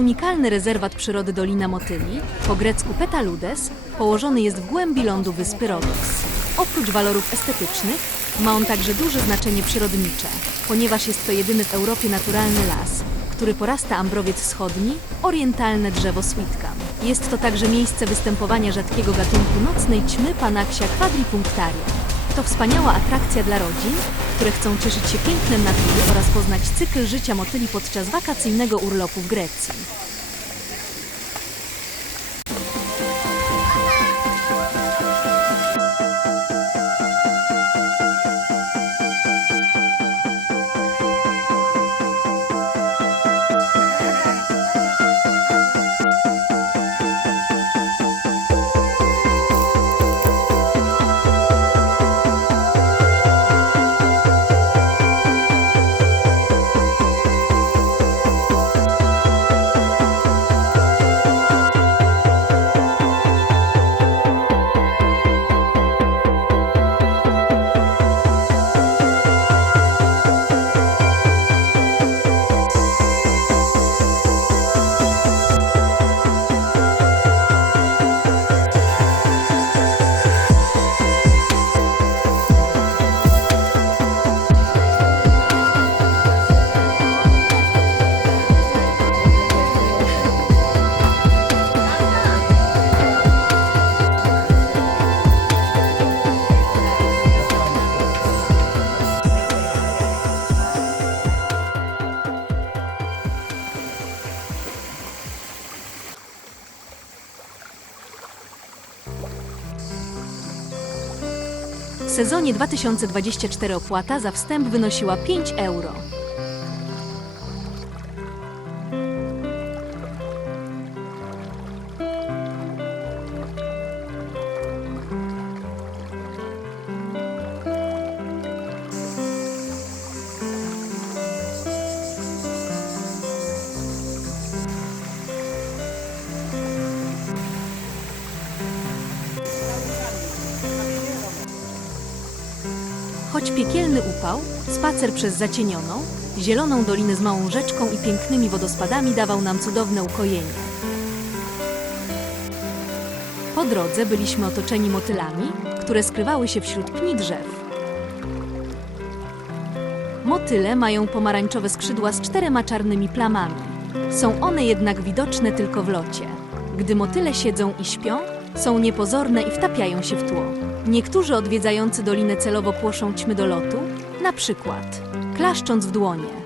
unikalny rezerwat przyrody Dolina Motyli, po grecku Petaludes, położony jest w głębi lądu wyspy Rodos. Oprócz walorów estetycznych, ma on także duże znaczenie przyrodnicze, ponieważ jest to jedyny w Europie naturalny las, który porasta ambrowiec wschodni, orientalne drzewo sweetcam. Jest to także miejsce występowania rzadkiego gatunku nocnej ćmy Panaxia quadripunctaria. To wspaniała atrakcja dla rodzin, które chcą cieszyć się pięknem natury oraz poznać cykl życia motyli podczas wakacyjnego urlopu w Grecji. Sezonie 2024 opłata za wstęp wynosiła 5 euro. Choć piekielny upał, spacer przez zacienioną, zieloną dolinę z małą rzeczką i pięknymi wodospadami dawał nam cudowne ukojenie. Po drodze byliśmy otoczeni motylami, które skrywały się wśród pni drzew. Motyle mają pomarańczowe skrzydła z czterema czarnymi plamami. Są one jednak widoczne tylko w locie. Gdy motyle siedzą i śpią, są niepozorne i wtapiają się w tło. Niektórzy odwiedzający dolinę celowo płoszą ćmy do lotu, na przykład klaszcząc w dłonie.